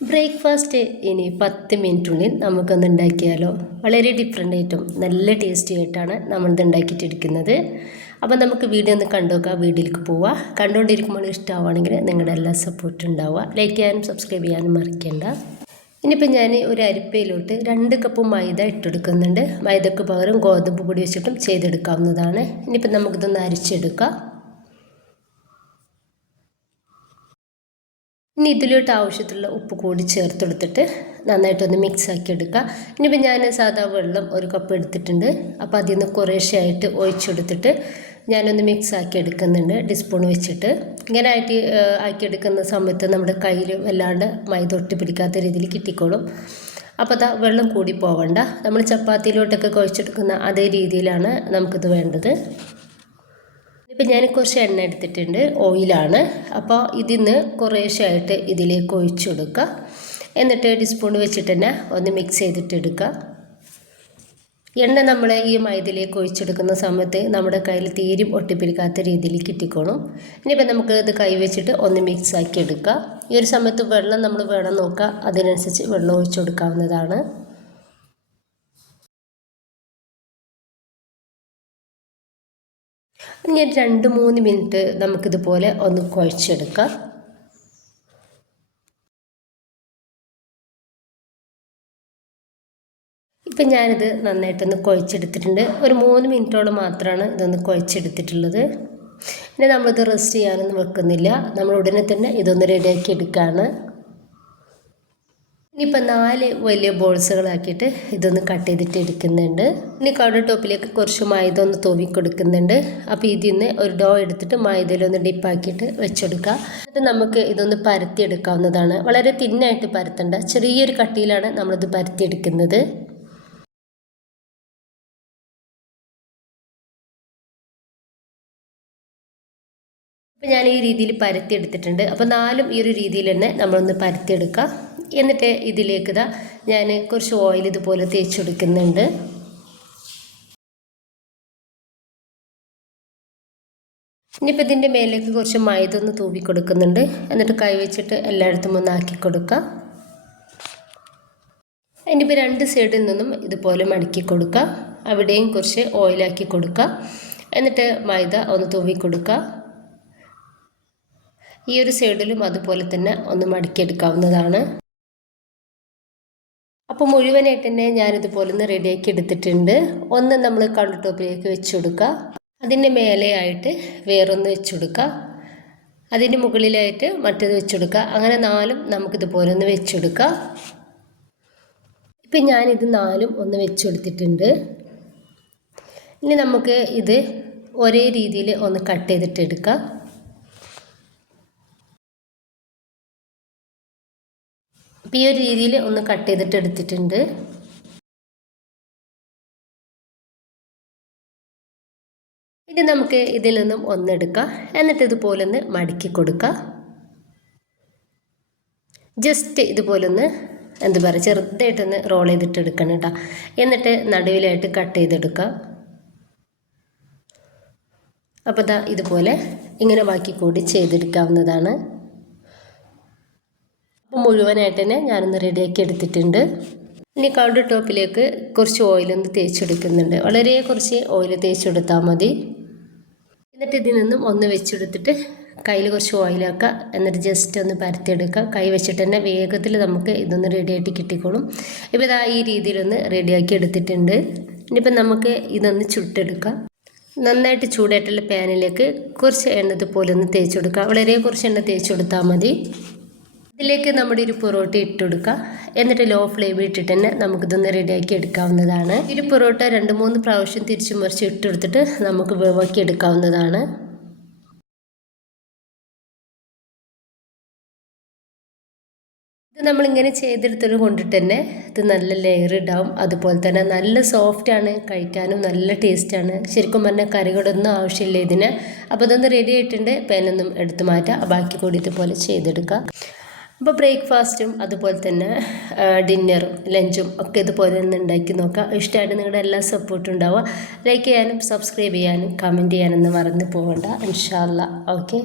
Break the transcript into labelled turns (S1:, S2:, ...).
S1: Breakfast ഇനി പത്ത് മിനിറ്റിനുള്ളിൽ നമുക്കൊന്ന് ഉണ്ടാക്കിയാലോ. വളരെ ഡിഫറെന്റ് ആയിട്ടും നല്ല ടേസ്റ്റി ആയിട്ടാണ് നമ്മളിത് ഉണ്ടാക്കിയിട്ടിരിക്കുന്നത് അപ്പോൾ നമുക്ക് വീഡിയോ ഒന്ന് കണ്ടുനോക്കാം. വീഡിയോയിലേക്ക് പോവാം. കണ്ടുകൊണ്ടിരിക്കുമ്പോൾ ഇഷ്ടമാവുകയാണെങ്കിൽ നിങ്ങളുടെ എല്ലാ സപ്പോർട്ടും ഉണ്ടാവുക. ലൈക്ക് ചെയ്യാനും സബ്സ്ക്രൈബ് ചെയ്യാനും മറക്കേണ്ട. ഇനിയിപ്പോൾ ഞാൻ ഒരു അരിപ്പയിലോട്ട് രണ്ട് കപ്പ് മൈദ ഇട്ടെടുക്കുന്നുണ്ട്. മൈദക്ക് പകരം ഗോതമ്പ് പൊടി വെച്ചിട്ടും ചെയ്തെടുക്കാവുന്നതാണ്. ഇനിയിപ്പോൾ നമുക്കിതൊന്ന് അരിച്ചെടുക്കാം. ഇനി ഇതിലോട്ട് ആവശ്യത്തിലുള്ള ഉപ്പ് കൂടി ചേർത്തെടുത്തിട്ട് നന്നായിട്ടൊന്ന് മിക്സ് ആക്കി എടുക്കുക. ഇനിയിപ്പോൾ ഞാൻ സാധാ വെള്ളം ഒരു കപ്പ് എടുത്തിട്ടുണ്ട്. അപ്പോൾ അതിൽ നിന്ന് കുറേശ്ശെയായിട്ട് ഒഴിച്ചെടുത്തിട്ട് ഞാനൊന്ന് മിക്സ് ആക്കി എടുക്കുന്നുണ്ട്. ഡിസ്പൂൺ വെച്ചിട്ട്. ഇങ്ങനെ ആയിട്ട് ആക്കിയെടുക്കുന്ന സമയത്ത് നമ്മുടെ കയ്യിൽ വല്ലാണ്ട് മൈദ ഒട്ടി പിടിക്കാത്ത രീതിയിൽ കിട്ടിക്കോളും. അപ്പോൾ അതാ വെള്ളം കൂടി പോവണ്ട. നമ്മൾ ചപ്പാത്തിയിലോട്ടൊക്കെ കുഴച്ചെടുക്കുന്ന അതേ രീതിയിലാണ് നമുക്കിത് വേണ്ടത്. ഇപ്പം ഞാൻ കുറച്ച് എണ്ണ എടുത്തിട്ടുണ്ട് ഓയിലാണ് അപ്പോൾ ഇതിന്ന് കുറേശ്ശായിട്ട് ഇതിലേക്ക് ഒഴിച്ചു കൊടുക്കുക എന്നിട്ട് ടീസ്പൂൺ വെച്ചിട്ട് തന്നെ ഒന്ന് മിക്സ് ചെയ്തിട്ട് എടുക്കുക എണ്ണ നമ്മൾ ഈ മൈദയിലേക്ക് ഒഴിച്ചെടുക്കുന്ന സമയത്ത് നമ്മുടെ കയ്യിൽ തീരും ഒട്ടിപ്പിടിക്കാത്ത രീതിയിൽ കിട്ടിക്കോളും. ഇനിയിപ്പോൾ നമുക്ക് ഇത് കൈ വെച്ചിട്ട് ഒന്ന് മിക്സ് ആക്കി എടുക്കുക ഈ ഒരു സമയത്ത് വെള്ളം നമ്മൾ വേണം നോക്കുക അതിനനുസരിച്ച് വെള്ളം ഒഴിച്ചു കൊടുക്കാവുന്നതാണ്. ഇനി രണ്ട് മൂന്ന് മിനിറ്റ് നമുക്കിതുപോലെ ഒന്ന് കുഴച്ചെടുക്കാം. ഇപ്പം ഞാനിത് നന്നായിട്ടൊന്ന് കുഴച്ചെടുത്തിട്ടുണ്ട്. ഒരു മൂന്ന് മിനിറ്റോളം മാത്രമാണ് ഇതൊന്ന് കുഴച്ചെടുത്തിട്ടുള്ളത്. പിന്നെ നമ്മളിത് റെസ്റ്റ് ചെയ്യാനൊന്നും വെക്കുന്നില്ല. നമ്മൾ ഉടനെ തന്നെ ഇതൊന്ന് റെഡിയാക്കി എടുക്കുകയാണ് ഇനിയിപ്പോൾ നാല് വലിയ ബോൾസുകളാക്കിയിട്ട് ഇതൊന്ന് കട്ട് ചെയ്തിട്ട് എടുക്കുന്നുണ്ട്. ഇനി കൗണ്ടർ ടോപ്പിലേക്ക് കുറച്ച് മൈദ ഒന്ന് തൂവി കൊടുക്കുന്നുണ്ട്. അപ്പോൾ ഇതിൽ നിന്ന് ഒരു ഡോ എടുത്തിട്ട് മൈദയിലൊന്ന് ഡിപ്പാക്കിയിട്ട് വെച്ചെടുക്കുക. എന്നിട്ട് നമുക്ക് ഇതൊന്ന് പരത്തിയെടുക്കാവുന്നതാണ്. വളരെ തിന്നായിട്ട് പരത്തേണ്ട. ചെറിയൊരു കട്ടിയിലാണ് നമ്മളിത് പരത്തിയെടുക്കുന്നത്. ഞാൻ ഈ രീതിയിൽ പരത്തി എടുത്തിട്ടുണ്ട്. അപ്പോൾ നാലും ഈ ഒരു രീതിയിൽ തന്നെ നമ്മളൊന്ന് പരത്തിയെടുക്കുക എന്നിട്ട് ഇതിലേക്ക് ഇതാ ഞാൻ കുറച്ച് ഓയിൽ ഇതുപോലെ തേച്ചെടുക്കുന്നുണ്ട് ഇനിയിപ്പോൾ ഇതിന്റെ മേലേക്ക് കുറച്ച് മൈദ ഒന്ന് തൂവി കൊടുക്കുന്നുണ്ട്. എന്നിട്ട് കൈ വെച്ചിട്ട് എല്ലായിടത്തും ഒന്ന് ആക്കി കൊടുക്കുക ഇനിയിപ്പോൾ രണ്ട് സൈഡിൽ നിന്നും ഇതുപോലെ മടക്കി കൊടുക്കുക അവിടെയും കുറച്ച് ഓയിലാക്കി കൊടുക്കുക എന്നിട്ട് മൈദ ഒന്ന് തൂവി കൊടുക്കുക ഈ ഒരു സൈഡിലും അതുപോലെ തന്നെ ഒന്ന് മടക്കിയെടുക്കാവുന്നതാണ്. അപ്പോൾ മുഴുവനായിട്ട് തന്നെ ഞാനിതുപോലെ ഒന്ന് റെഡിയാക്കി എടുത്തിട്ടുണ്ട്. ഒന്ന് നമ്മൾ കൗണ്ടർ ടോപ്പിലേക്ക് വെച്ച് കൊടുക്കുക. അതിന്റെ മേലെയായിട്ട് വേറൊന്ന് വെച്ച് കൊടുക്കുക. അതിന്റെ മുകളിലായിട്ട് മറ്റേത് വെച്ച് കൊടുക്കുക. അങ്ങനെ നാലും നമുക്കിതുപോലെ ഒന്ന് വെച്ച് കൊടുക്കുക. ഇപ്പം ഞാനിത് നാലും ഒന്ന് വെച്ച് കൊടുത്തിട്ടുണ്ട്. ഇനി നമുക്ക് ഇത് ഒരേ രീതിയിൽ ഒന്ന് കട്ട് ചെയ്തിട്ട് എടുക്കാം അപ്പോൾ ഈ ഒരു രീതിയിൽ ഒന്ന് കട്ട് ചെയ്തിട്ട് എടുത്തിട്ടുണ്ട്. ഇനി നമുക്ക് ഇതിൽ നിന്നും ഒന്നെടുക്കാം എന്നിട്ട് ഇതുപോലെ ഒന്ന് മടക്കി കൊടുക്കുക ജസ്റ്റ് ഇതുപോലെ ഒന്ന് എന്താ പറയുക ചെറുതായിട്ടൊന്ന് റോൾ ചെയ്തിട്ട് എടുക്കണം കേട്ടോ. എന്നിട്ട് നടുവിലായിട്ട് കട്ട് ചെയ്തെടുക്കാം. അപ്പോൾ ഇതാ ഇതുപോലെ ഇങ്ങനെ ബാക്കി കൂടി ചെയ്തെടുക്കാവുന്നതാണ്. മുഴുവനായിട്ട് തന്നെ ഞാനൊന്ന് റെഡിയാക്കി എടുത്തിട്ടുണ്ട്. ഇനി കൗണ്ടർ ടോപ്പിലേക്ക് കുറച്ച് ഓയിലൊന്ന് തേച്ചെടുക്കുന്നുണ്ട്. വളരെ കുറച്ച് ഓയിൽ തേച്ചെടുത്താൽ മതി. എന്നിട്ട് ഇതിൽ നിന്നും ഒന്ന് വെച്ചെടുത്തിട്ട് കയ്യിൽ കുറച്ച് ഓയിലാക്കുക എന്നിട്ട് ജസ്റ്റ് ഒന്ന് പരത്തിയെടുക്കുക. കൈ വെച്ചിട്ട് തന്നെ വേഗത്തിൽ നമുക്ക് ഇതൊന്ന് റെഡിയായിട്ട് കിട്ടിക്കോളും. ഇപ്പോൾ ഇതാ ഈ രീതിയിലൊന്ന് റെഡിയാക്കി എടുത്തിട്ടുണ്ട്. ഇനിയിപ്പോൾ നമുക്ക് ഇതൊന്ന് ചുട്ടെടുക്കാം. നന്നായിട്ട് ചൂടായിട്ടുള്ള പാനിലേക്ക് കുറച്ച് എണ്ണ ഇതുപോലെ ഒന്ന് തേച്ചെടുക്കുക വളരെ കുറച്ച് എണ്ണ തേച്ച് കൊടുത്താൽ മതി. ഇതിലേക്ക് നമ്മുടെ ഒരു പൊറോട്ട ഇട്ട് എന്നിട്ട് ലോ ഫ്ലെയിമിൽ ഇട്ടിട്ട് തന്നെ നമുക്കിതൊന്ന് റെഡിയാക്കി എടുക്കാവുന്നതാണ്. ഒരു പൊറോട്ട രണ്ട് മൂന്ന് പ്രാവശ്യം തിരിച്ചു മറിച്ച് ഇട്ടെടുത്തിട്ട് നമുക്ക് വേവാക്കി എടുക്കാവുന്നതാണ്. ഇത് നമ്മളിങ്ങനെ ചെയ്തെടുത്തത് കൊണ്ടിട്ട് തന്നെ ഇത് നല്ല ലെയർ ഇടാവും. അതുപോലെ തന്നെ നല്ല സോഫ്റ്റാണ് കഴിക്കാനും നല്ല ടേസ്റ്റാണ് ശരിക്കും പറഞ്ഞാൽ കറികളൊന്നും ആവശ്യമില്ല ഇതിന്. അപ്പോൾ ഇതൊന്ന് റെഡി ആയിട്ടുണ്ട്. പേനൊന്നും എടുത്തു മാറ്റാം. ബാക്കി കൂടി ഇതുപോലെ ചെയ്തെടുക്കുക അപ്പോൾ ബ്രേക്ക്ഫാസ്റ്റും അതുപോലെ തന്നെ ഡിന്നറും ലഞ്ചും ഒക്കെ ഇതുപോലെ ഒന്ന് ഉണ്ടാക്കി നോക്കാം. ഇഷ്ടമായിട്ട് നിങ്ങളുടെ എല്ലാ സപ്പോർട്ടും ഉണ്ടാവുക. ലൈക്ക് ചെയ്യാനും സബ്സ്ക്രൈബ് ചെയ്യാനും കമന്റ് ചെയ്യാനൊന്നും മറന്നു പോകണ്ട. ഇൻഷാല്ല ഓക്കെ